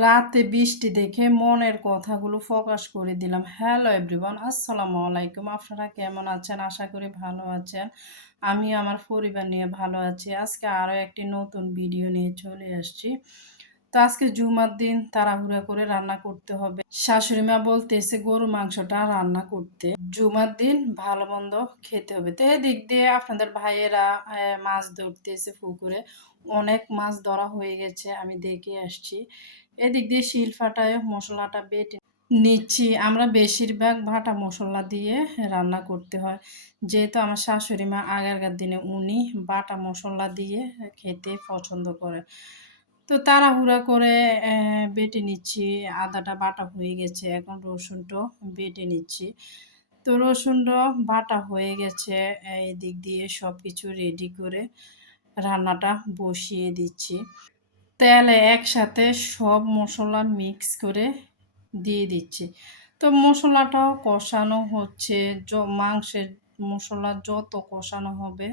রাতে বৃষ্টি দেখে মনের কথাগুলো প্রকাশ করে দিলাম। হ্যালো এভরিওয়ান, আসসালামু আলাইকুম। আপনারা কেমন আছেন? আশা করি ভালো আছেন। আমি আমার পরিবার নিয়ে ভালো আছি। আজকে আরও একটি নতুন ভিডিও নিয়ে চলে আসছি। তো আজকে জুমার দিন তাড়াহুড়া করে রান্না করতে হবে। শাশুড়ি মা বলতেছে গরু মাংসটা রান্না করতে। জুমার দিন ভালো মন্দ খেতে হবে। তো এদিক দিয়ে আপনাদের ভাইয়েরা মাছ ধরতেছে পুকুরে। অনেক মাছ ধরা হয়ে গেছে, আমি দেখে আসছি। এদিক দিয়ে শিলফাটায় মশলাটা বেটে নিচ্ছি। আমরা বেশিরভাগ বাটা মশলা দিয়ে রান্না করতে হয়, যেহেতু আমার শাশুড়ি মা আগেরকার দিনে উনি বাটা মশলা দিয়ে খেতে পছন্দ করে। তো তাড়াহুড়া করে বেটে নিচ্ছি। আদাটা বাটা হয়ে গেছে, এখন রসুনটাও বেটে নিচ্ছি। তো রসুনটা বাটা হয়ে গেছে, এই দিক দিয়ে সব কিছু রেডি করে রান্নাটা বসিয়ে দিচ্ছি। তেলে একসাথে সব মশলা মিক্স করে দিয়ে দিচ্ছি। তো মশলাটাও কষানো হচ্ছে। মাংসের মশলা যত কষানো হবে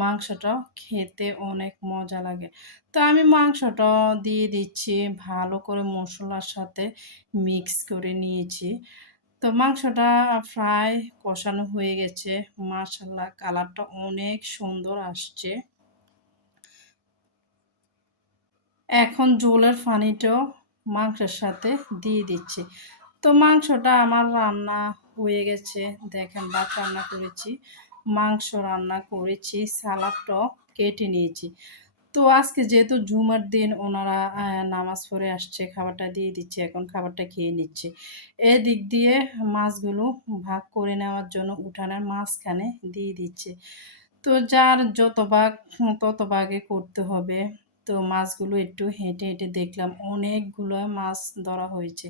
মাংসটা খেতে অনেক মজা লাগে। তো আমি মাংসটা দিয়ে দিচ্ছি, ভালো করে মশলার সাথে মিক্স করে নিয়েছি। তো মাংসটা প্রায় কষানো হয়ে গেছে। মাশাআল্লাহ, কালারটা অনেক সুন্দর আসছে। এখন ঝোলের পানিটাও মাংসের সাথে দিয়ে দিচ্ছি। তো মাংসটা আমার রান্না হয়ে গেছে। দেখেন, ভাত রান্না করেছি, মাংস রান্না করেছি, সালাদটাও কেটে নিয়েছি। তো আজকে যেহেতু জুমার দিন, ওনারা নামাজ পড়ে আসছে, খাবারটা দিয়ে দিচ্ছি, এখন খাবারটা খেয়ে নিচ্ছে। এদিক দিয়ে মাছগুলো ভাগ করে নেওয়ার জন্য উঠানের মাঝখানে দিয়ে দিচ্ছে। তো যার যত ভাগ তত ভাগে করতে হবে। তো মাছগুলো একটু হেঁটে হেঁটে দেখলাম অনেকগুলো মাছ ধরা হয়েছে।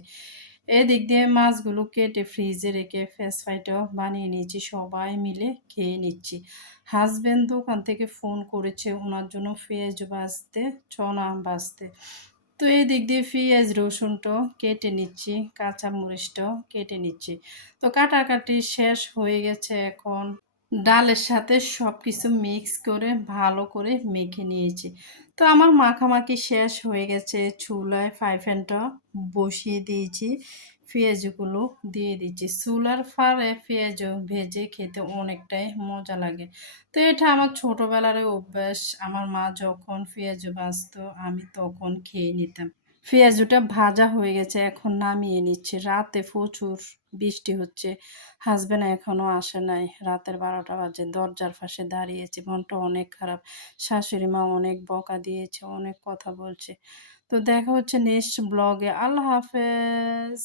এদিক দিয়ে মাছগুলো কেটে ফ্রিজে রেখে ফ্রেঞ্চ ফ্রাইটাও বানিয়ে নিয়েছি, সবাই মিলে খেয়ে নিচ্ছি। হাসব্যান্ড দোকান থেকে ফোন করেছে ওনার জন্য পেঁয়াজ ভাজতে, চনা ভাজতে। তো এই দিক দিয়ে পেঁয়াজ রসুনটাও কেটে নিচ্ছি, কাঁচামরিচটাও কেটে নিচ্ছি। তো কাটাকাটি শেষ হয়ে গেছে। এখন ডালের সাথে সব কিছু মিক্স করে ভালো করে মেখে নিয়েছি। তো আমার মাখামাখি শেষ হয়ে গেছে। চুলায় ফ্রাই প্যানটা বসিয়ে দিয়েছি, পেঁয়াজগুলো দিয়ে দিচ্ছি। চুলার ফাড়ে পেঁয়াজ ভেজে খেতে অনেকটাই মজা লাগে। তো এটা আমার ছোটোবেলার অভ্যাস। আমার মা যখন পেঁয়াজ ভাজতো আমি তখন খেয়ে নিতাম। পেঁয়াজটা ভাজা হয়ে গেছে, এখন নামিয়ে নিচ্ছি। রাতে প্রচুর বৃষ্টি হচ্ছে। হাসব্যান্ড এখনো আসে নাই। রাতের ১২টা বাজে। দরজার পাশে দাঁড়িয়েছে। মনটা অনেক খারাপ। শাশুড়ি মা অনেক বকা দিয়েছে, অনেক কথা বলছে। তো দেখা হচ্ছে নেক্সট ব্লগে। আল্লাহ হাফেজ।